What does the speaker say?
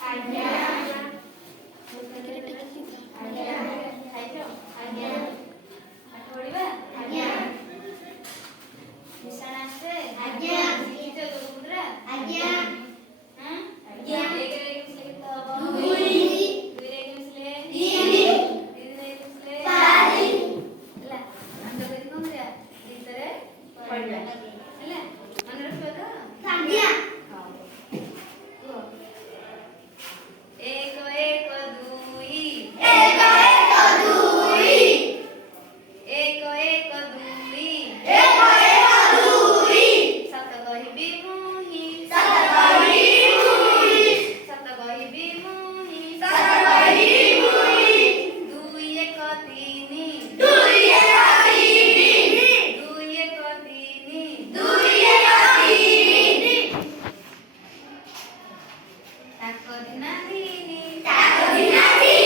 ଆଜ୍ଞା। ଆଜ୍ଞା। ଖାଇଛ? ଆଜ୍ଞା। ପାଠ ପଢିବା? ଆଜ୍ଞା। ମିଶାଣ ଆସେ? ଆଜ୍ଞା। ଶିଖିଛ ଚଉମୁଦ୍ରା? ଆଜ୍ଞା। ହଁ? ଆଜ୍ଞା। ଏକରେ ଏକ ମିଶିଲେ କେତେ ହବ? ଦୁଇ। ଦୁଇରେ ଏକ ମିଶିଲେ? ତିନି। ତିନିରେ ଏକ ମିଶିଲେ? ଚାରି। ହେଲା ଆମେ ତାକୁ ଏଠି କଣ କରିବା? ଗୀତରେ ପଢିବା। ହେଲା ମନେ ରଖିବ ତ? ଆଜ୍ଞା। ହଉ କୁହ। ଏକ ଏକ ଦୁଇ। ଏକ ଏକ ଦୁଇ। ଏକ ଏକ ଦୁଇ। ଏକ ଏକ ଦୁଇ। ସତ କହିବି ମୁହିଁ। ସତ କହିବି ମୁହିଁ। ସତ କହିବି ମୁହିଁ। ସତ କହିବି ମୁହିଁ। ଦୁଇ ଏକ ତିନି। ଦୁଇ ଏକ ତିନି। ଦୁଇ ଏକ ତିନି। ଦୁଇ ଏକ ତିନି। ତାକ ଦିନା ତିନି। ତାକ ଦିନା ତିନି।